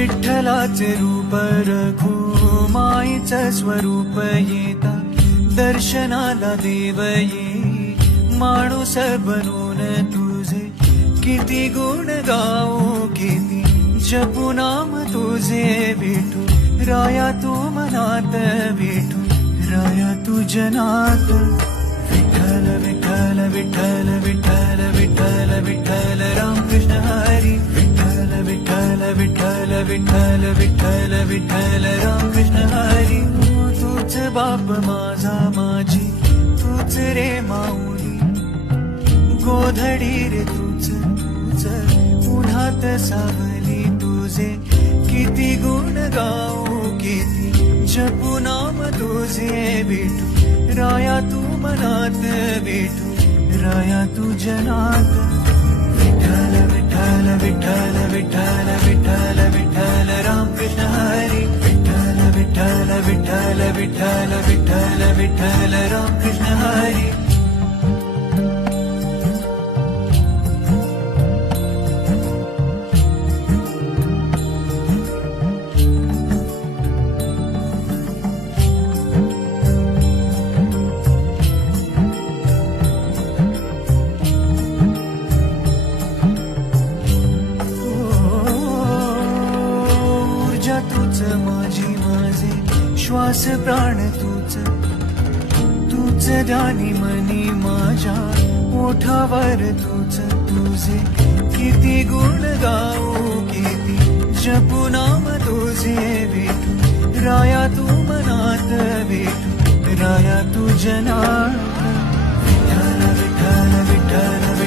विठ्ठलाचे रूप रघुमाईचं स्वरूप येता दर्शनाला देव ये माणूस बनून तुझे किती गुण गाऊ किती जपू नाम तुझे विठू राया तू मनात विठू राया तू जनात विठ्ठल विठ्ठल विठ्ठल विठ्ठल विठ्ठल विठ्ठल रामकृष्ण हरी विठ्ठल विठ्ठल विठ्ठल विठ्ठल विठ्ठल विठ्ठल रामकृष्ण हरी तूच बाप माझा माझी तूच रे माऊली गोधडी रे तूच तूच उन्हात सावली तुझे किती गुण गाऊ किती जपू नाम तुझे विठू राया तू मनात विठू राया तू जनात विठ्ठल विठ्ठल विठ्ठल विठ्ठल विठ्ठल विठ्ठल रामकृष्ण हरी विठ्ठल विठ्ठल विठ्ठल विठ्ठल विठ्ठल विठ्ठल रामकृष्ण हरी तूच माझी माझे श्वास प्राण तूच तूच ध्यानी मनी माझ्या ओठावर तूच तुझे किती गुण गाऊ किती जपू नाम तुझे विठू राया तू मनात विठू राया तू जनात विठ्ठल विठ्ठल विठ्ठल